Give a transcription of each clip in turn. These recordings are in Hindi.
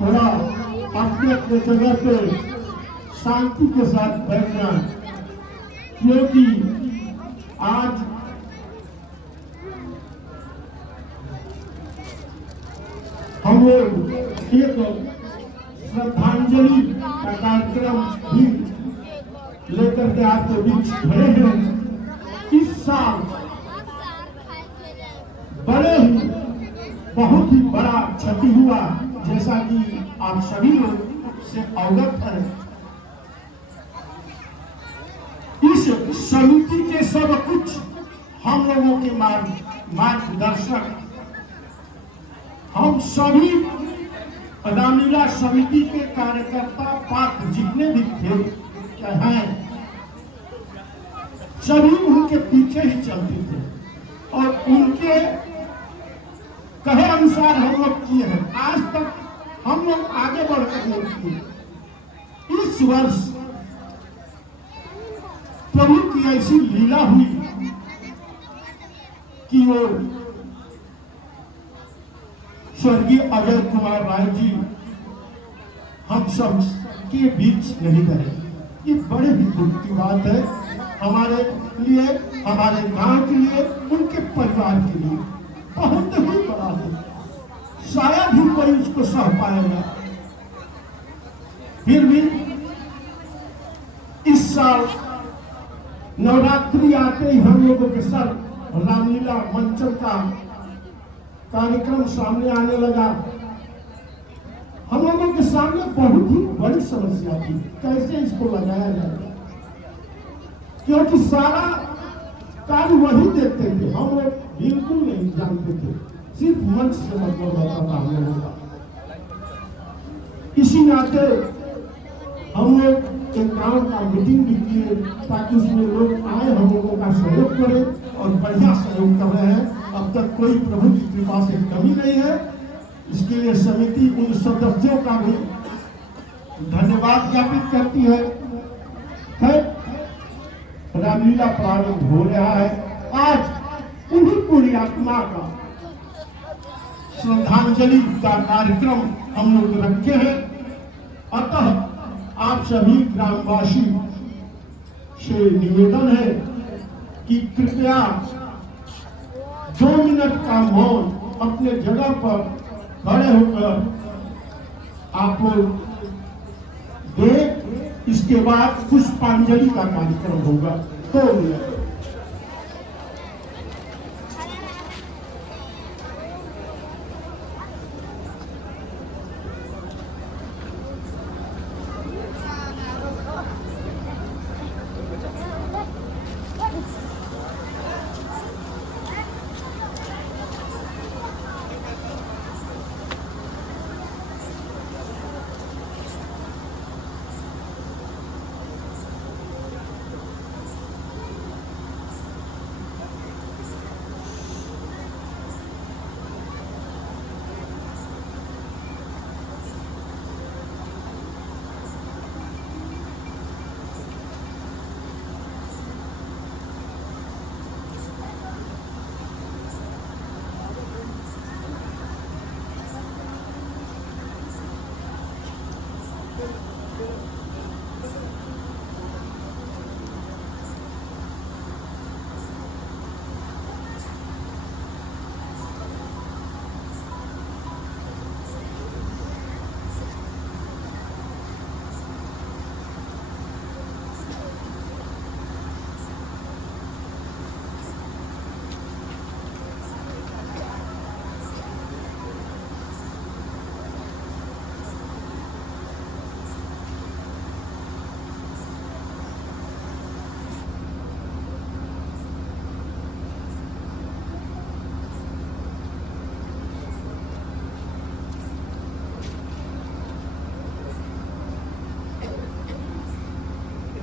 थोड़ा अपने अपने जगह पे शांति के साथ बैठना, क्योंकि आज हम लोग एक श्रद्धांजलि का कार्यक्रम भी लेकर के आपके बीच खड़े हैं। इस साल बड़े ही बहुत ही बड़ा क्षति हुआ, जैसा कि आप सभी लोग से अवगत हैं। इस समिति के सब कुछ हम लोगों के मार्गदर्शक, हम सभी रामलीला समिति के कार्यकर्ता पात्र जितने भी थे हैं, सभी उनके पीछे ही चलते थे और उनके कहे अनुसार हम लोग किए हैं। आज तक हम लोग आगे बढ़कर नहीं किए। इस वर्ष प्रभु की ऐसी लीला हुई कि वो स्वर्गीय अजय कुमार राय जी हम सब के बीच नहीं रहे। ये बड़े ही दुख की बात है हमारे लिए, हमारे गांव के लिए, उनके परिवार के लिए बहुत ही बड़ा है। शायद ही कोई उसको सह पाएगा। फिर भी इस साल नवरात्रि आते ही हम लोगों के साथ रामलीला मंचन का कार्यक्रम सामने आने लगा। हम लोगों के सामने बहुत ही बड़ी समस्या थी, कैसे इसको लगाया जाएगा, क्योंकि सारा कार्य वही देखते थे, हम लोग बिल्कुल नहीं जानते थे, सिर्फ मंच से मतलब होता था हम लोगों का। इसी नाते हम लोग एक गांव का मीटिंग भी किए ताकि उसमें लोग आए, हम लोगों का सहयोग करें और बढ़िया सहयोग कर रहे हैं। अब तक कोई प्रभु की कृपा से कमी नहीं है। इसके लिए समिति उन सदस्यों का भी धन्यवाद ज्ञापित करती है। रामलीला प्रारंभ हो रहा है। आज उन्हीं पूरी आत्मा का श्रद्धांजलि का कार्यक्रम हम लोग रखे हैं। अतः आप सभी ग्रामवासी से निवेदन है कि कृपया 2 मिनट का मौन अपने जगह पर खड़े होकर आप लोग दें। इसके बाद पुष्पांजलि का कार्यक्रम होगा। 2 मिनट।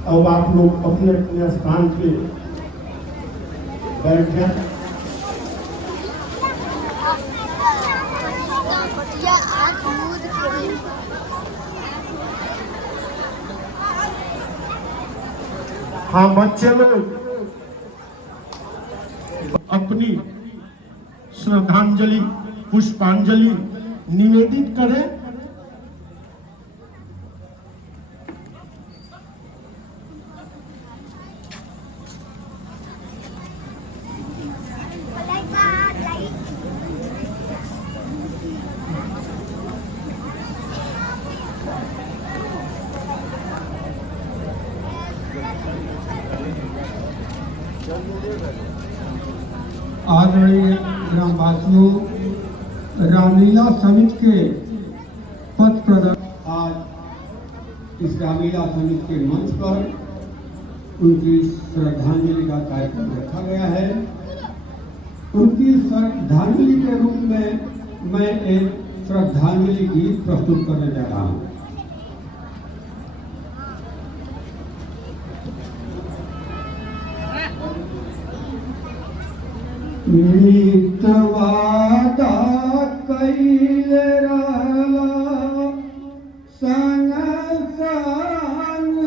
अब आप लोग अपने अपने स्थान पे बैठ जाए। हाँ बच्चे लोग अपनी श्रद्धांजलि पुष्पांजलि निवेदित करें आदरणीय ग्रामवासियों, रामलीला समिति के पथ प्रदर्शन आज इस रामलीला समिति के मंच पर उनकी श्रद्धांजलि का कार्यक्रम रखा गया है। उनकी श्रद्धांजलि के रूप में मैं एक श्रद्धांजलि गीत प्रस्तुत करने जा रहा हूँ। मितवादा कैले रहला संग संग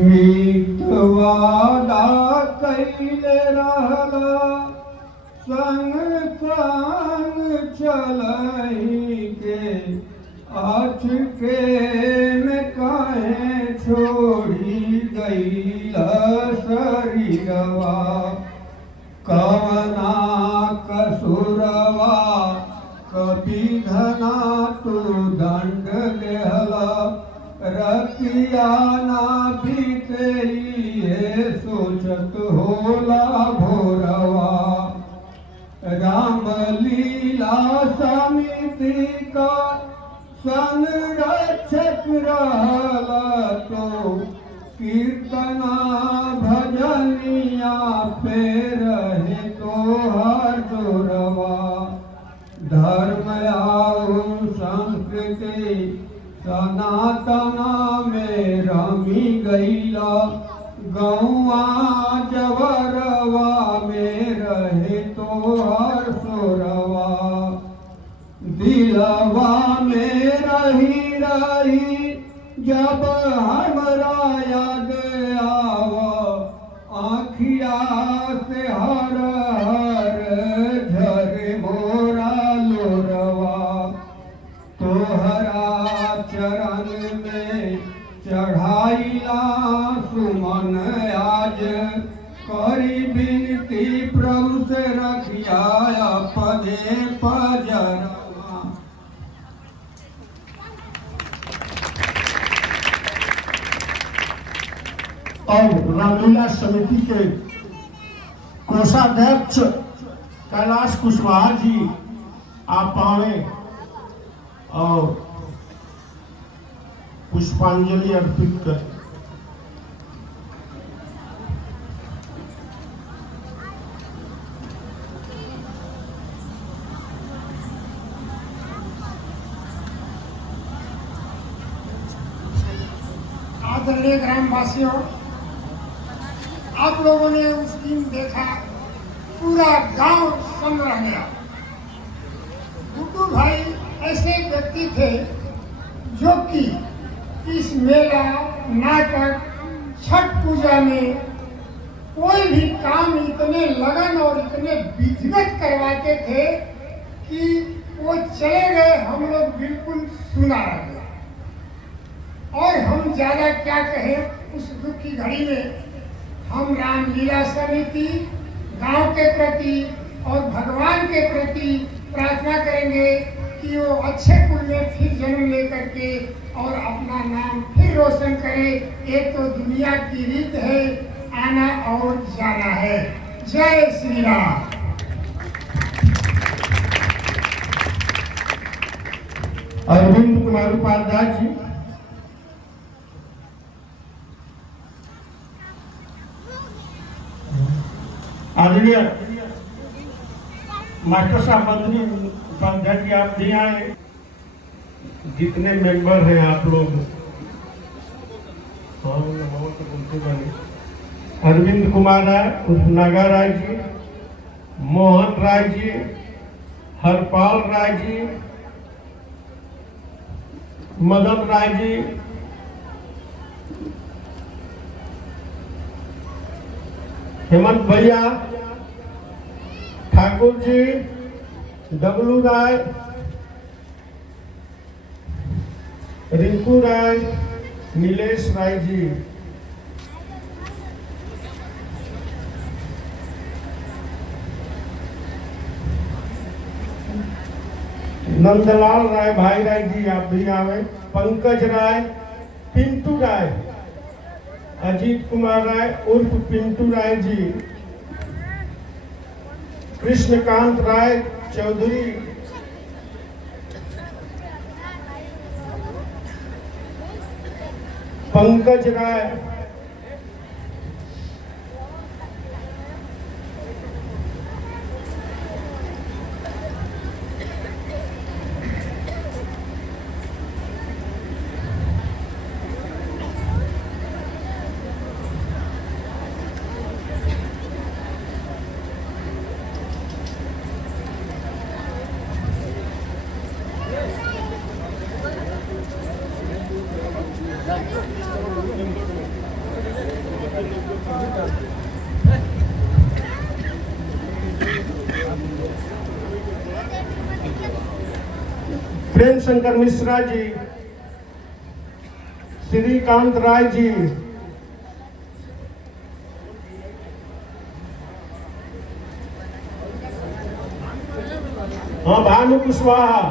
मितवादा कैले रहला संग संग चलई के आठ के में काहे छोड़ी गईला शरीरवा कवना कसुरवा कविधना तू दंड लेहला रतिया ना बीते सोचत होला भोरवा रामलीला समिति का संरक्षक रहला तो कीर्तना भजनिया पे रहे तो हर जोरवा धर्म आउं संस्कृति सनातना में रमी गईला गौआ जवरवा में रहे तो हर सोरवा दिलवा में रही रही जब हमरा याद आव आँखिया से हर हर झरे मोरा लोरवा तोहरा चरण में चढ़ाईला सुमन आज करी बिनती प्रभु से रखिया अपने पजरवा। और रामलीला समिति के कोषाध्यक्ष कैलाश कुशवाहा जी आप आए और पुष्पांजलि अर्पित कर। आदरणीय ग्रामवासियों, आप लोगों ने उस दिन देखा पूरा गांव सम रह गया। गुड्डू भाई ऐसे व्यक्ति थे जो कि इस मेला नाटक छठ पूजा में कोई भी काम इतने लगन और इतने विधिवत करवाते थे कि वो चले गए, हम लोग बिल्कुल सुना रह गया। और हम ज्यादा क्या कहें उस दुख की घड़ी में हम रामलीला समिति गांव के प्रति और भगवान के प्रति प्रार्थना करेंगे कि वो अच्छे कुल में फिर जन्म लेकर के और अपना नाम फिर रोशन करे। एक तो दुनिया की रीत है, आना और जाना है। जय श्री राम। अरविंद कुमार उपाध्याय जी। आदरणीय मास्टर साहब मंत्री उपाध्याय जी आप भी आए। जितने मेंबर हैं आप लोग, अरविंद कुमार राय उर्फ नागा राय जी, मोहन राय जी, हरपाल राय जी, मदन राय जी, हेमंत भैया, ठाकुर जी, डब्लू राय, रिंकू राय, नीलेश राय जी, नंदलाल राय भाई राय जी आप भी आवे, पंकज राय, पिंटू राय, अजीत कुमार राय उर्फ पिंटू राय जी, कृष्णकांत राय चौधरी, पंकज राय, प्रेम शंकर मिश्रा जी, श्रीकांत राय जी, हाँ भानु कुशवाहा,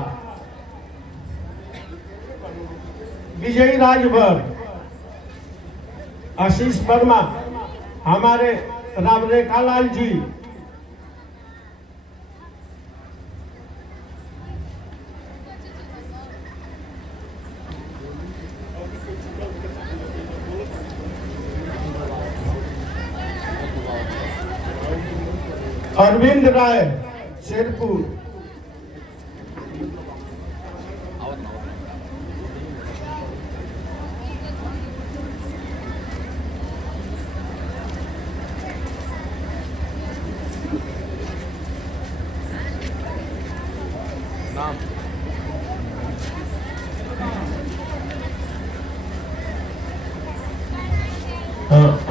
विजय राजभर, आशीष वर्मा, हमारे रामरेखा लाल जी, अरविंद राय शेरपुर,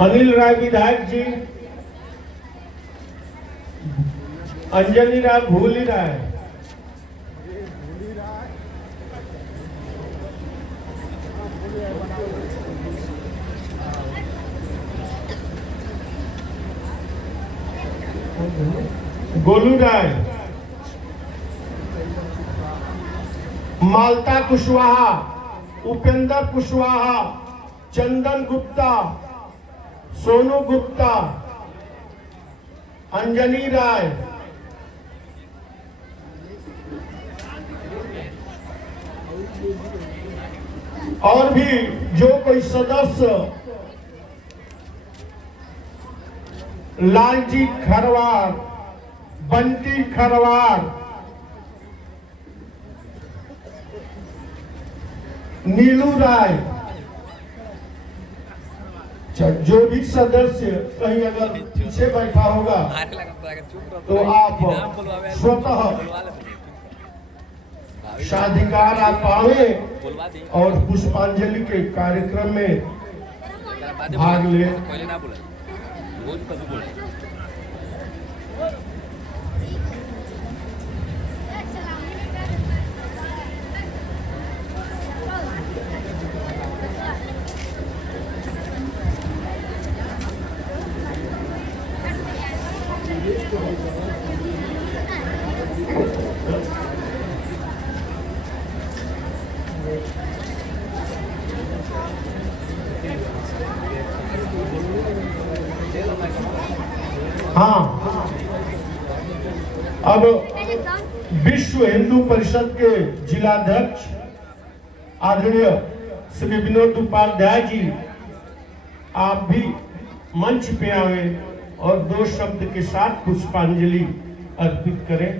अनिल राय विधायक जी, अंजलि राय भूली राय, गोलू राय, मालता कुशवाहा, उपेंद्र कुशवाहा, चंदन गुप्ता, सोनू गुप्ता, अंजनी राय, और भी जो कोई सदस्य लालजी खरवार, बंटी खरवार, नीलू राय, जो भी सदस्य कहीं अगर पीछे बैठा होगा तो आप स्वतः साधिकार आप पावे और पुष्पांजलि के कार्यक्रम में भाग ले। हाँ, अब विश्व हिंदू परिषद के जिलाध्यक्ष आदरणीय श्री विनोद उपाध्याय जी, आप भी मंच पे आए और 2 शब्द के साथ पुष्पांजलि अर्पित करें।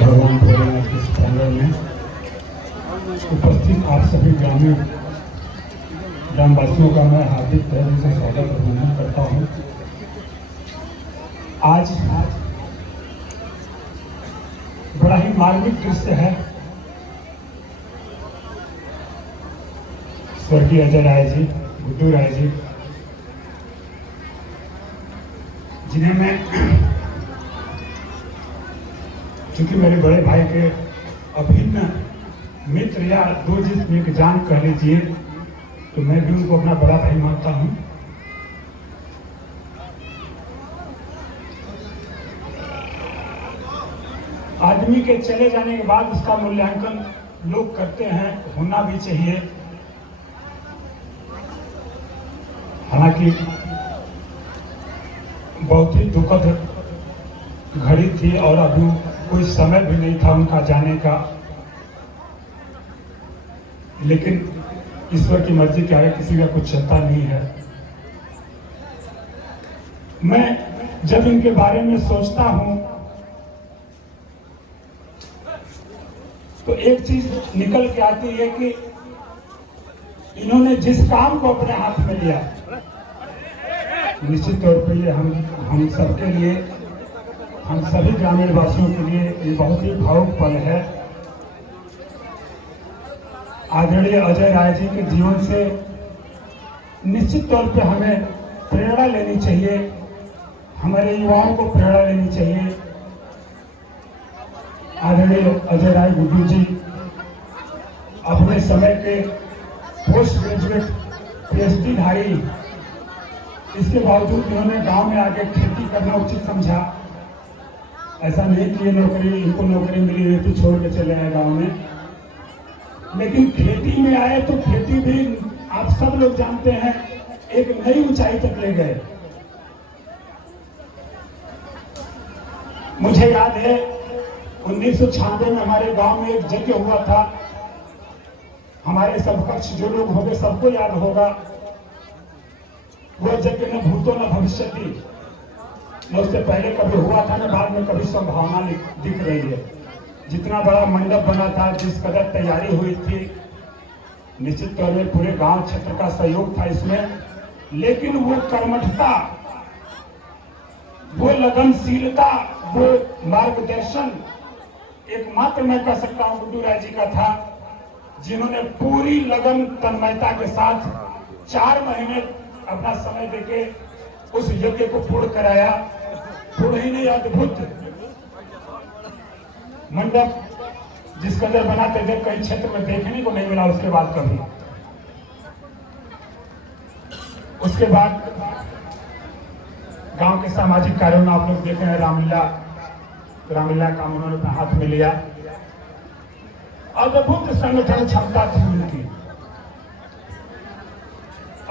भगवान भोलेनाथ के प्रांगण में उपस्थित आप सभी ग्रामवासियों का मैं हार्दिक तौर से स्वागत अभिनंदन करता हूँ। आज बड़ा ही मार्मिक दृश्य है स्वर्गीय अजय राय जी, गुड्डू राय जी, जिन्हें मैं चूंकि मेरे बड़े भाई के अभिन्न मित्र या दो जिस्म की जान कह लीजिए, तो मैं भी उनको अपना बड़ा भाई मानता हूं। आदमी के चले जाने के बाद उसका मूल्यांकन लोग करते हैं, होना भी चाहिए। हालांकि बहुत ही दुखद घड़ी थी और अभी कोई समय भी नहीं था उनका जाने का, लेकिन ईश्वर की मर्जी क्या है, किसी का कुछ चलता नहीं है। मैं जब इनके बारे में सोचता हूं तो एक चीज निकल के आती है कि इन्होंने जिस काम को अपने हाथ में लिया, निश्चित तौर पर ये हम सबके लिए, हम सभी ग्रामीण वासियों के लिए ये बहुत ही भावुक पल है। आदरणीय अजय राय जी के जीवन से निश्चित तौर पे हमें प्रेरणा लेनी चाहिए, हमारे युवाओं को प्रेरणा लेनी चाहिए। आदरणीय अजय राय गुड्डू जी अपने समय के पोस्ट ग्रेजुएट पीएचडी धारी, इसके बावजूद इन्होंने गांव में आके खेती करना उचित समझा। ऐसा नहीं कि इनको नौकरी मिली हुई थी छोड़ के चले आए गांव में, लेकिन खेती में आए तो खेती भी आप सब लोग जानते हैं एक नई ऊंचाई तक ले गए। मुझे याद है 1996 में हमारे गांव में एक यज्ञ हुआ था। हमारे समकक्ष जो लोग होंगे सबको याद होगा, वह यज्ञ न भूतो न भविष्यति, न उससे पहले कभी हुआ था न बाद में कभी संभावना दिख रही है। जितना बड़ा मंडप बना था, जिस कदर तैयारी हुई थी, निश्चित तौर पर पूरे गांव क्षेत्र का सहयोग था इसमें, लेकिन वो कर्मठता, वो लगनशीलता, वो मार्गदर्शन एकमात्र मैं कह सकता हूं गुड्डू राय जी का था, जिन्होंने पूरी लगन तन्मयता के साथ 4 महीने अपना समय देके उस यज्ञ को पूर्ण कराया। पूर्ण ही नहीं, अद्भुत मंडप जिस कदर बनाते थे कई क्षेत्र में देखने को नहीं मिला उसके बाद कभी। उसके बाद गांव के सामाजिक कार्यों में आप लोग देखे हैं, रामलीला काम उन्होंने अपने हाथ में लिया। अद्भुत संगठन क्षमता थी उनकी,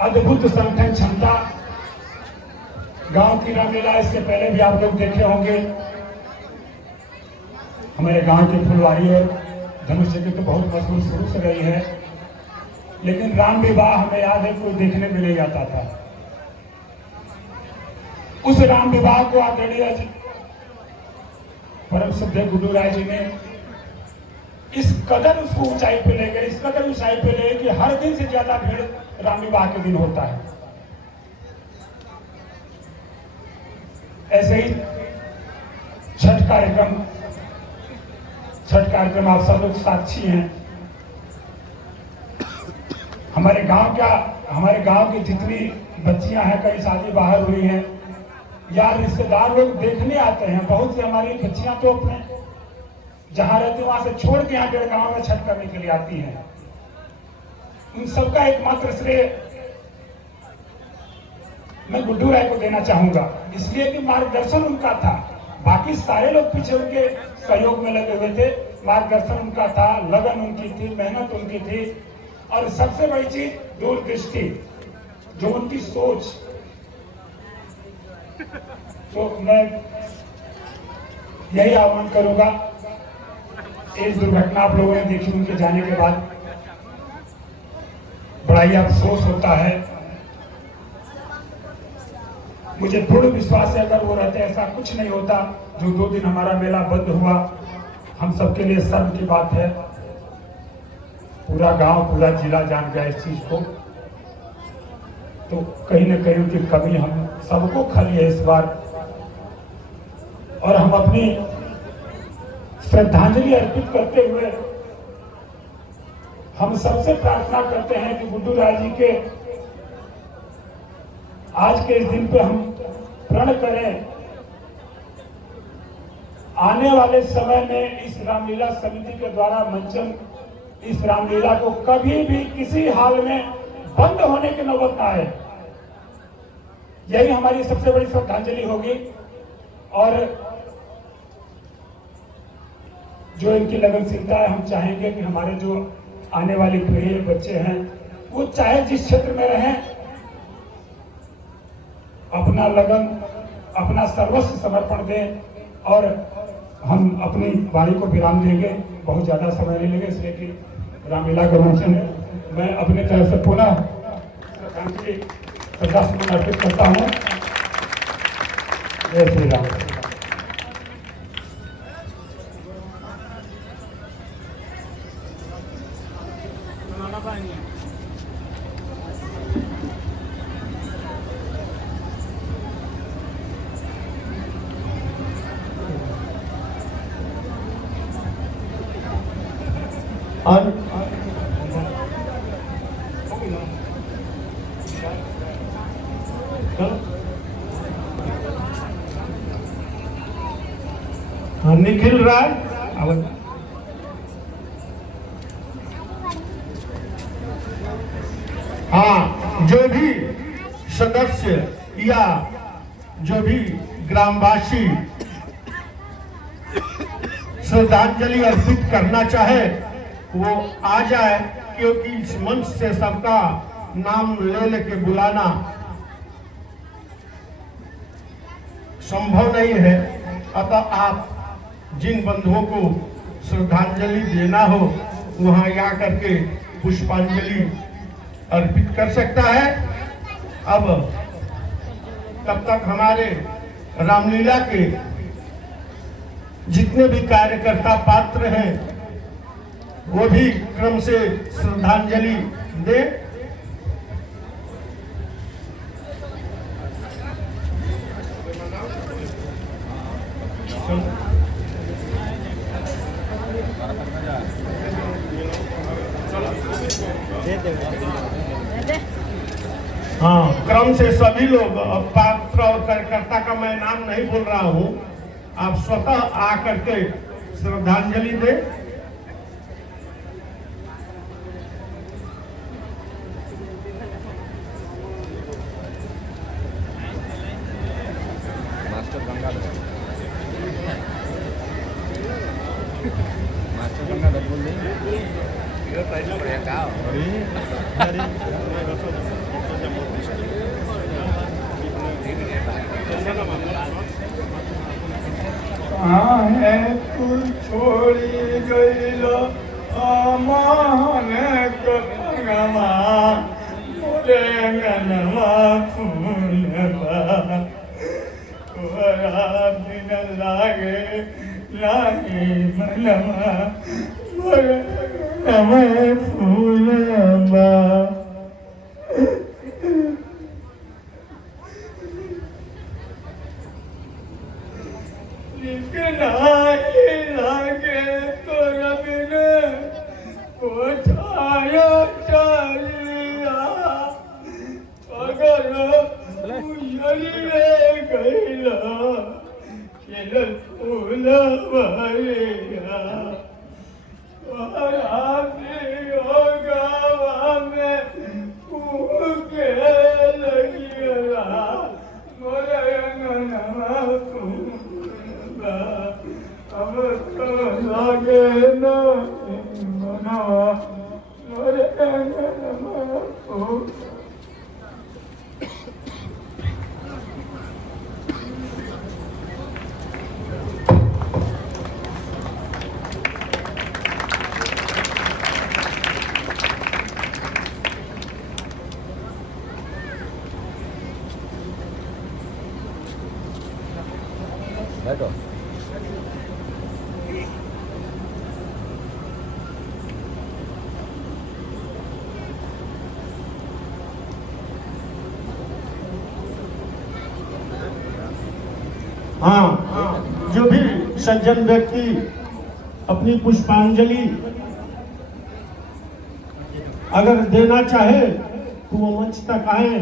अद्भुत संगठन क्षमता। गांव की रामलीला इसके पहले भी आप लोग देखे होंगे, हमारे गांव की फुलवारी और धनुष की तो बहुत मशहूर शुरू से रही है, लेकिन राम विवाह हमें याद है कोई देखने भी नहीं आता था। उस राम विवाह को आदरणीय परम श्रद्धेय गुड्डू राय जी ने इस कदर उसको ऊंचाई पे ले गए, इस कदर ऊंचाई पे ले गए कि हर दिन से ज्यादा भीड़ राम विवाह के दिन होता है। ऐसे ही छठ कार्यक्रम आप सब लोग साक्षी हैं। हमारे गांव की जितनी बच्चियां हैं, कई शादी बाहर हुई हैं या रिश्तेदार लोग देखने आते हैं। बहुत सी हमारी बच्चियां तो अपने जहां रहती वहां से छोड़ के यहाँ गांव में छठ करने के लिए आती हैं। इन सबका एकमात्र श्रेय मैं गुड्डू राय को देना चाहूंगा, इसलिए कि मार्गदर्शन उनका था। बाकी सारे लोग पीछे उनके सहयोग में लगे हुए थे, मार्गदर्शन उनका था, लगन उनकी थी, मेहनत उनकी थी, और सबसे बड़ी चीज दूरदृष्टि, जो उनकी सोच। तो मैं यही आह्वान करूंगा, एक दुर्घटना आप लोगों ने देखी उनके जाने के बाद, बड़ा ही अफसोस होता है। मुझे पूर्ण विश्वास है अगर वो रहते ऐसा कुछ नहीं होता। जो 2 दिन हमारा मेला बंद हुआ, हम सबके लिए शर्म की बात है। पूरा गांव, पूरा जिला जान गया इस चीज को, तो कहीं न कहीं उनकी कमी हम सबको खली है इस बार, और हम अपनी श्रद्धांजलि अर्पित करते हुए हम सबसे प्रार्थना करते हैं कि गुड्डू राय जी के आज के इस दिन पे हम प्रण करें, आने वाले समय में इस रामलीला समिति के द्वारा मंचन इस रामलीला को कभी भी किसी हाल में बंद होने की नौबत ना आए। यही हमारी सबसे बड़ी श्रद्धांजलि होगी। और जो इनकी लगनशीलता है, हम चाहेंगे कि हमारे जो आने वाली पीढ़ी बच्चे हैं वो चाहे जिस क्षेत्र में रहें, अपना लगन, अपना सर्वस्व समर्पण दें। और हम अपनी वाणी को विराम देंगे, बहुत ज्यादा समय नहीं लेंगे, इसलिए कि रामलीला का मंचन है। मैं अपने तरफ से पुनः श्रद्धासुमन अर्पित करता हूँ। जय श्री राम। निखिल राय, हाँ, जो भी सदस्य या जो भी ग्रामवासी श्रद्धांजलि अर्पित करना चाहे वो आ जाए, क्योंकि इस मंच से सबका नाम ले लेके बुलाना संभव नहीं है। अतः आप जिन बंधुओं को श्रद्धांजलि देना हो वहां जा करके पुष्पांजलि अर्पित कर सकता है। अब तब तक हमारे रामलीला के जितने भी कार्यकर्ता पात्र हैं वो भी क्रम से श्रद्धांजलि दें। हाँ, क्रम से सभी लोग, पात्र और कार्यकर्ता का मैं नाम नहीं बोल रहा हूँ, आप स्वतः आकर के श्रद्धांजलि दें। मास्टर गंगाधर बोल दें आने तू छोड़ी गईलो अमाने कतंगमा मोरे गनमा फूलबा तोरा दिन लागे लागे मनवा मोरे गनमा फूलबा लागे तोरा बिन कोठाया चलिया अगर उजलिए गईला खेल फूल भरिया गावा में के लगिया मोरे ननमा अब तो लागे न मनवा मोरे ननमा बैठो। हाँ, जो भी सज्जन व्यक्ति अपनी पुष्पांजलि अगर देना चाहे तो वो मंच तक आए